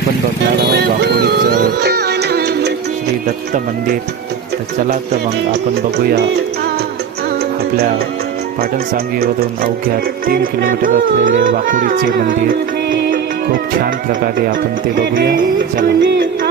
आपण बघणार आहोत वाकोडीचं श्री दत्त मंदिर. तर चला तर मग आपण बघूया आपल्या पाटणसांगवीवरून अवघ्या 3 किलोमीटर असलेले वाकोडीचे मंदिर. खूप छान प्रकारे आपण ते बघूया. चला.